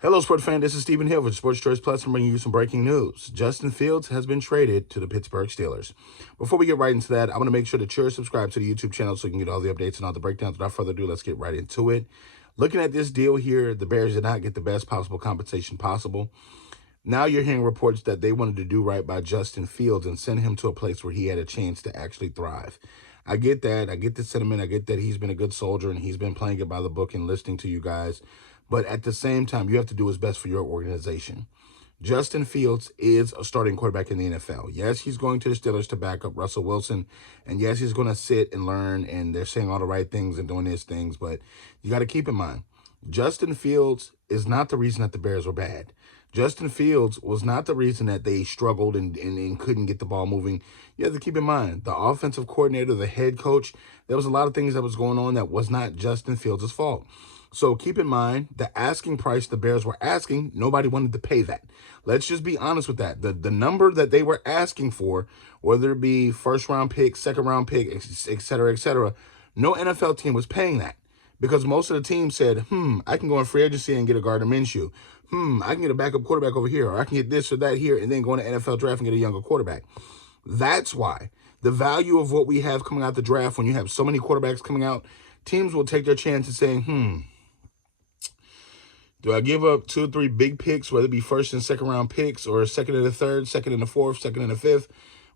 Hello, sports fan. This is Stephen Hill with Sports Choice Plus. I'm bringing you some breaking news. Justin Feilds has been traded to the Pittsburgh Steelers. Before we get right into that, I want to make sure that you're subscribed to the YouTube channel so you can get all the updates and all the breakdowns. Without further ado, let's get right into it. Looking at this deal here, the Bears did not get the best possible compensation possible. Now you're hearing reports that they wanted to do right by Justin Feilds and send him to a place where he had a chance to actually thrive. I get that. I get the sentiment. I get that he's been a good soldier and he's been playing it by the book and listening to you guys. But at the same time, you have to do what's best for your organization. Justin Feilds is a starting quarterback in the NFL. Yes, he's going to the Steelers to back up Russell Wilson. And yes, he's going to sit and learn, and they're saying all the right things and doing these things. But you got to keep in mind, Justin Feilds is not the reason that the Bears were bad. Justin Feilds was not the reason that they struggled and couldn't get the ball moving. You have to keep in mind, the offensive coordinator, the head coach, there was a lot of things that was going on that was not Justin Fields' fault. So keep in mind, the asking price the Bears were asking, nobody wanted to pay that. Let's just be honest with that. The number that they were asking for, whether it be first-round pick, second-round pick, et cetera, no NFL team was paying that. Because most of the teams said, I can go in free agency and get a Gardner Minshew. I can get a backup quarterback over here, or I can get this or that here, and then go in the NFL draft and get a younger quarterback. That's why the value of what we have coming out the draft, when you have so many quarterbacks coming out, teams will take their chances saying, do I give up 2 or 3 big picks, whether it be first and second round picks, or second and the third, second and the fourth, second and the fifth,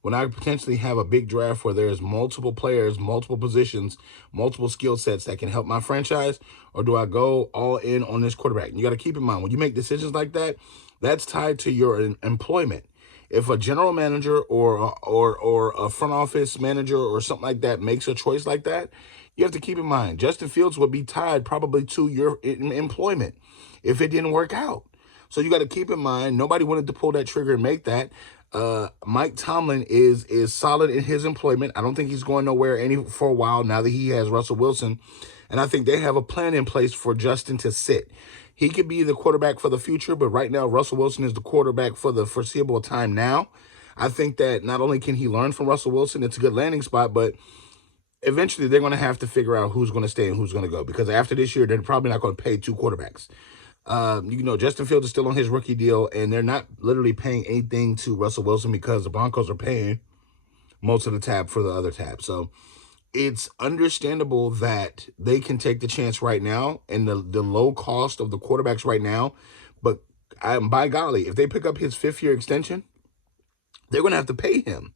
when I potentially have a big draft where there's multiple players, multiple positions, multiple skill sets that can help my franchise, or do I go all in on this quarterback? And you got to keep in mind, when you make decisions like that, that's tied to your employment. If a general manager or a front office manager or something like that makes a choice like that, you have to keep in mind, Justin Fields would be tied probably to your employment if it didn't work out. So you got to keep in mind, nobody wanted to pull that trigger and make that. Mike Tomlin is solid in his employment. I don't think he's going nowhere for a while now that he has Russell Wilson. And I think they have a plan in place for Justin to sit. He could be the quarterback for the future, but right now Russell Wilson is the quarterback for the foreseeable time now. I think that not only can he learn from Russell Wilson, it's a good landing spot, but eventually they're going to have to figure out who's going to stay and who's going to go, because after this year, they're probably not going to pay 2 quarterbacks. Justin Fields is still on his rookie deal, and they're not literally paying anything to Russell Wilson because the Broncos are paying most of the tab for the other tab. So it's understandable that they can take the chance right now and the low cost of the quarterbacks right now. But by golly, if they pick up his 5th-year extension, they're going to have to pay him.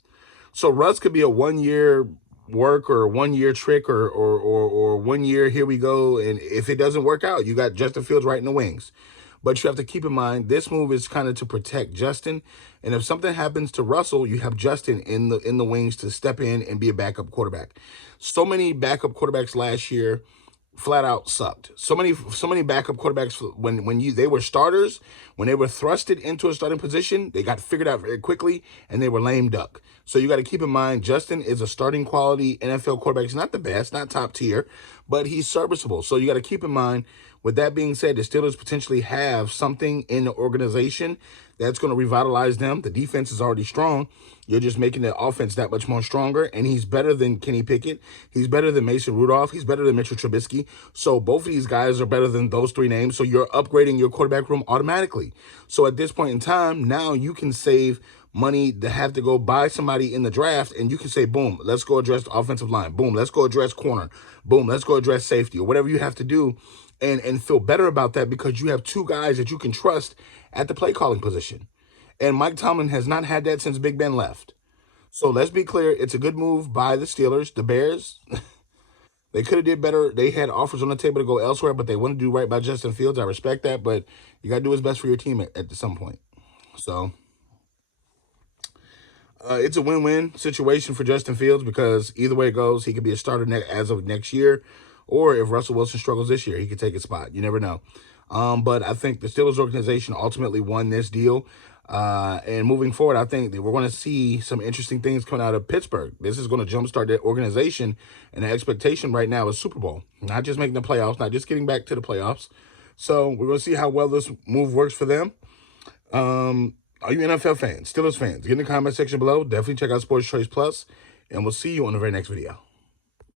So Russ could be a 1-year work or a 1-year trick or 1 year, here we go. And if it doesn't work out, you got Justin Fields right in the wings. But you have to keep in mind, this move is kind of to protect Justin. And if something happens to Russell, you have Justin in the wings to step in and be a backup quarterback. So many backup quarterbacks last year flat out sucked. So many backup quarterbacks, when they were starters, when they were thrusted into a starting position, they got figured out very quickly and they were lame duck. So you got to keep in mind, Justin is a starting quality NFL quarterback. He's not the best, not top tier, but he's serviceable. So you got to keep in mind, with that being said, the Steelers potentially have something in the organization that's going to revitalize them. The defense is already strong. You're just making the offense that much more stronger, and he's better than Kenny Pickett. He's better than Mason Rudolph. He's better than Mitchell Trubisky. So both of these guys are better than those 3 names, so you're upgrading your quarterback room automatically. So at this point in time, now you can save money to have to go buy somebody in the draft, and you can say, boom, let's go address the offensive line. Boom, let's go address corner. Boom, let's go address safety, or whatever you have to do, and feel better about that because you have 2 guys that you can trust at the play calling position. And Mike Tomlin has not had that since Big Ben left. So let's be clear, it's a good move by the Steelers. The Bears, they could have did better. They had offers on the table to go elsewhere, but they want to do right by Justin Fields. I respect that, but you got to do what's best for your team at some point. So it's a win-win situation for Justin Fields because either way it goes, he could be a starter as of next year, or if Russell Wilson struggles this year, he could take his spot. You never know. But I think the Steelers organization ultimately won this deal. And moving forward, I think that we're going to see some interesting things coming out of Pittsburgh. This is going to jumpstart their organization, and the expectation right now is Super Bowl. Not just making the playoffs, not just getting back to the playoffs. So we're going to see how well this move works for them. Are you NFL fans, Steelers fans? Get in the comment section below. Definitely check out Sports Choice Plus, and we'll see you on the very next video.